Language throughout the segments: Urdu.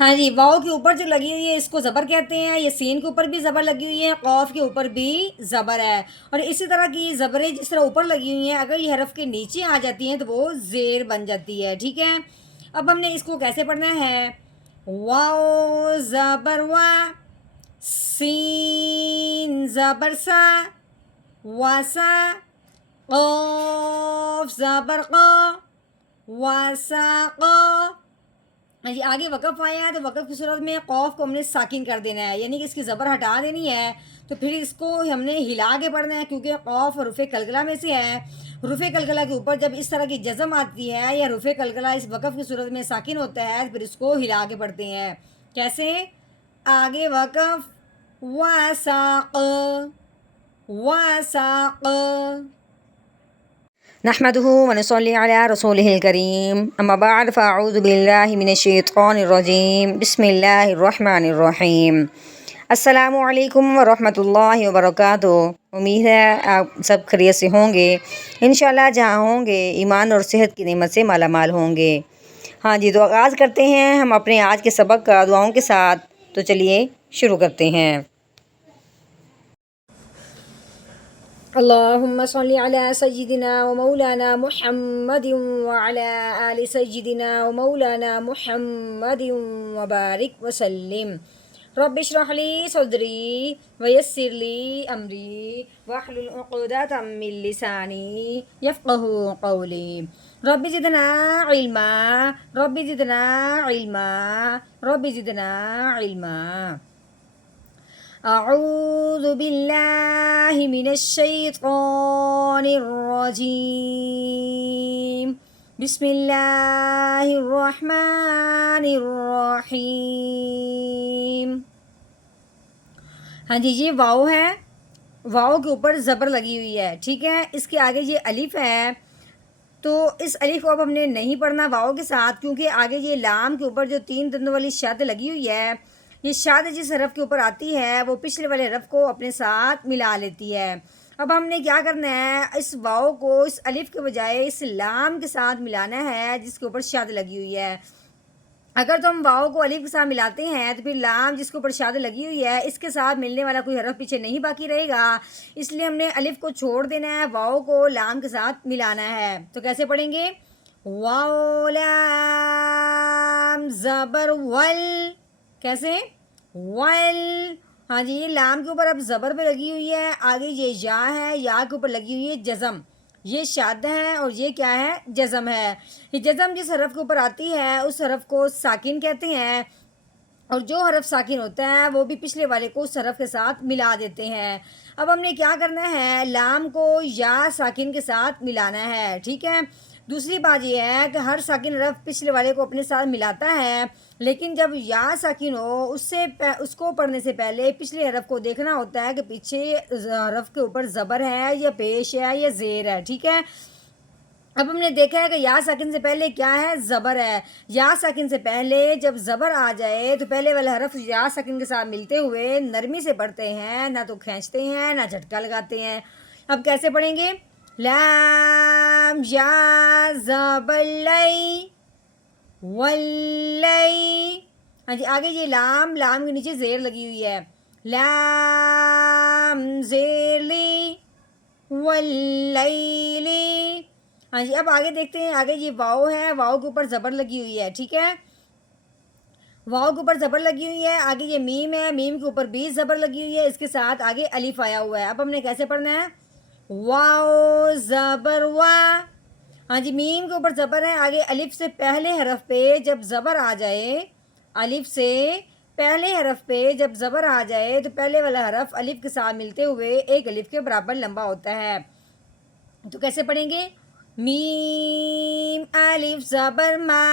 ہاں جی، واؤ کے اوپر جو لگی ہوئی ہے اس کو زبر کہتے ہیں، یہ سین کے اوپر بھی زبر لگی ہوئی ہے، قوف کے اوپر بھی زبر ہے، اور اسی طرح کی زبریں جس طرح اوپر لگی ہوئی ہیں اگر یہ حرف کے نیچے آ جاتی ہیں تو وہ زیر بن جاتی ہے، ٹھیک ہے۔ اب ہم نے اس کو کیسے پڑھنا ہے؟ واؤ زبر وا، سین زبر سا، واسا، قوف زبر قا، واساقا۔ جی آگے وقف آیا ہے تو وقف کی صورت میں قوف کو ہم نے ساکن کر دینا ہے، یعنی کہ اس کی زبر ہٹا دینی ہے، تو پھر اس کو ہم نے ہلا کے پڑھنا ہے کیونکہ قوف حروف قلقلہ میں سے ہے۔ حروف قلقلہ کے اوپر جب اس طرح کی جزم آتی ہے یا حروف قلقلہ اس وقف کی صورت میں ساکن ہوتا ہے پھر اس کو ہلا کے پڑھتے ہیں۔ کیسے؟ آگے وقف واساق، واساق۔ نحمده ونصلي على رسوله الكريم اما بعد فاعوذ بالله من الشیطان الرجیم بسم اللہ الرحمن الرحیم۔ السلام علیکم ورحمۃ اللہ وبرکاتہ۔ امید ہے آپ سب خیریت سے ہوں گے، انشاءاللہ جہاں ہوں گے ایمان اور صحت کی نعمت سے مالا مال ہوں گے۔ ہاں جی، تو آغاز کرتے ہیں ہم اپنے آج کے سبق کا دعاؤں کے ساتھ، تو چلیے شروع کرتے ہیں۔ اللهم صل على سيدنا ومولانا محمد وعلى آل سيدنا ومولانا محمد وبارك وسلم۔ رب اشرح لي صدري ويسر لي أمري واحلل عقدة من لساني يفقه قولي۔ رب زدنا علما، رب زدنا علما، رب زدنا علما۔ اعوذ باللہ من الشیطان الرجیم بسم اللہ الرحمن الرحیم۔ ہاں جی، یہ واؤ ہے، واؤ کے اوپر زبر لگی ہوئی ہے، ٹھیک ہے۔ اس کے آگے یہ الف ہے، تو اس الف کو اب ہم نے نہیں پڑھنا واؤ کے ساتھ کیونکہ آگے یہ لام کے اوپر جو 3 دندوں والی شد لگی ہوئی ہے، یہ شد جس حرف کے اوپر آتی ہے وہ پچھلے والے حرف کو اپنے ساتھ ملا لیتی ہے۔ اب ہم نے کیا کرنا ہے، اس واؤ کو اس الف کے بجائے اس لام کے ساتھ ملانا ہے جس کے اوپر شد لگی ہوئی ہے۔ اگر تو ہم واؤ کو الف کے ساتھ ملاتے ہیں تو پھر لام جس کے اوپر شاد لگی ہوئی ہے اس کے ساتھ ملنے والا کوئی حرف پیچھے نہیں باقی رہے گا، اس لیے ہم نے الف کو چھوڑ دینا ہے، واؤ کو لام کے ساتھ ملانا ہے۔ تو کیسے پڑھیں گے؟ واؤ لام زبر ول، کیسے؟ ول۔ ہاں جی، یہ لام کے اوپر اب زبر پہ لگی ہوئی ہے، آگے یہ یا ہے، یا کے اوپر لگی ہوئی ہے جزم، یہ شاد ہے اور یہ کیا ہے؟ جزم ہے۔ یہ جزم جس حرف کے اوپر آتی ہے اس حرف کو ساکن کہتے ہیں، اور جو حرف ساکن ہوتا ہے وہ بھی پچھلے والے کو اس حرف کے ساتھ ملا دیتے ہیں۔ اب ہم نے کیا کرنا ہے، لام کو یا ساکن کے ساتھ ملانا ہے، ٹھیک ہے۔ دوسری بات یہ ہے کہ ہر ساکن حرف پچھلے والے کو اپنے ساتھ ملاتا ہے، لیکن جب یا ساکن ہو اس کو پڑھنے سے پہلے پچھلے حرف کو دیکھنا ہوتا ہے کہ پیچھے حرف کے اوپر زبر ہے یا پیش ہے یا زیر ہے، ٹھیک ہے۔ اب ہم نے دیکھا ہے کہ یا ساکن سے پہلے کیا ہے؟ زبر ہے۔ یا ساکن سے پہلے جب زبر آ جائے تو پہلے والا حرف یا ساکن کے ساتھ ملتے ہوئے نرمی سے پڑھتے ہیں، نہ تو کھینچتے ہیں نہ جھٹکا لگاتے ہیں۔ اب کیسے پڑھیں گے؟ لام یا زبر لئی، ولی۔ ہاں جی، آگے یہ لام کے نیچے زیر لگی ہوئی ہے، لام زیر لی، ولیلی۔ ہاں جی، اب آگے دیکھتے ہیں، آگے یہ واؤ ہے، واؤ کے اوپر زبر لگی ہوئی ہے، ٹھیک ہے، واؤ کے اوپر زبر لگی ہوئی ہے۔ آگے یہ میم ہے، میم کے اوپر بھی زبر لگی ہوئی ہے، اس کے ساتھ آگے الف آیا ہوا ہے۔ اب ہم نے کیسے پڑھنا ہے؟ واؤ زبر وا۔ ہاں جی، میم کے اوپر زبر ہے، آگے الف سے پہلے حرف پہ جب زبر آ جائے، الف سے پہلے حرف پہ جب زبر آ جائے تو پہلے والا حرف الف کے ساتھ ملتے ہوئے ایک الف کے برابر لمبا ہوتا ہے۔ تو کیسے پڑھیں گے؟ میم الف زبر ما،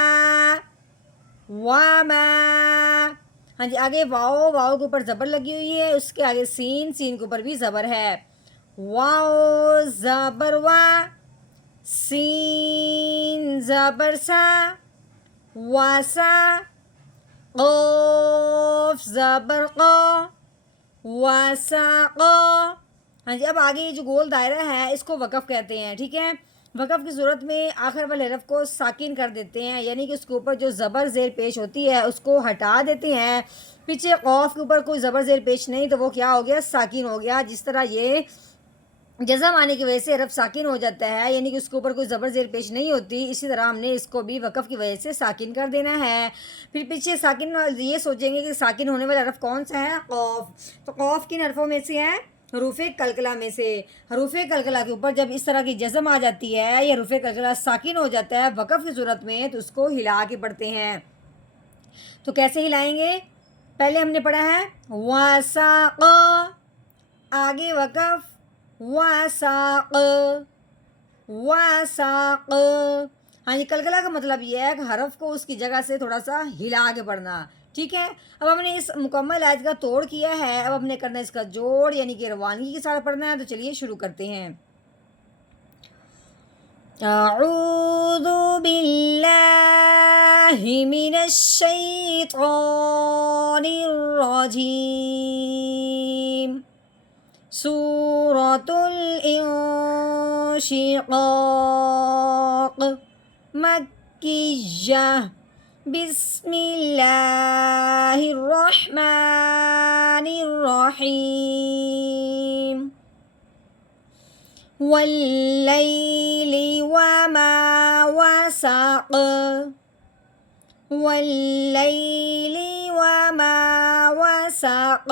واما۔ ہاں جی، آگے واؤ کے اوپر زبر لگی ہوئی ہے، اس کے آگے سین کے اوپر بھی زبر ہے، واؤ زبر وا، سین زبر سا، واسا، قوف زبر قا، واساقا۔ ہاں جی، اب آگے یہ جو گول دائرہ ہے اس کو وقف کہتے ہیں، ٹھیک ہے۔ وقف کی صورت میں آخر والے حرف کو ساکن کر دیتے ہیں، یعنی کہ اس کے اوپر جو زبر زیر پیش ہوتی ہے اس کو ہٹا دیتے ہیں. پیچھے قوف کے اوپر کوئی زبر زیر پیش نہیں تو وہ کیا ہو گیا؟ ساکن ہو گیا. جس طرح یہ جزم آنے کی وجہ سے حرف ساکن ہو جاتا ہے، یعنی کہ اس کے اوپر کوئی زبر زیر پیش نہیں ہوتی، اسی طرح ہم نے اس کو بھی وقف کی وجہ سے ساکن کر دینا ہے. پھر پیچھے ساکن یہ سوچیں گے کہ ساکن ہونے والا حرف کون سا ہے؟ قوف. تو قوف کن حرفوں میں سے ہے؟ حروف قلقلہ میں سے. حروف قلقلہ کے اوپر جب اس طرح کی جزم آ جاتی ہے یا حروف قلقلہ ساکن ہو جاتا ہے وقف کی صورت میں تو اس کو ہلا کے پڑھتے ہیں. تو کیسے ہلائیں گے؟ پہلے ہم نے پڑھا ہے واساق، آگے وقف واساق واساق. ہاں جی، قلقلہ کا مطلب یہ ہے کہ حرف کو اس کی جگہ سے تھوڑا سا ہلا کے پڑھنا. ٹھیک ہے، اب ہم نے اس مکمل آیت کا توڑ کیا ہے، اب ہم نے کرنا ہے اس کا جوڑ، یعنی کہ روانگی کے ساتھ پڑھنا ہے. تو چلیے شروع کرتے ہیں. اعوذ باللہ من الشیطان الرجیم. سورۃ الانشقاق مکیہ. بسم اللہ الرحمن الرحیم. واللیل وما وسق. واللیل وما وسق.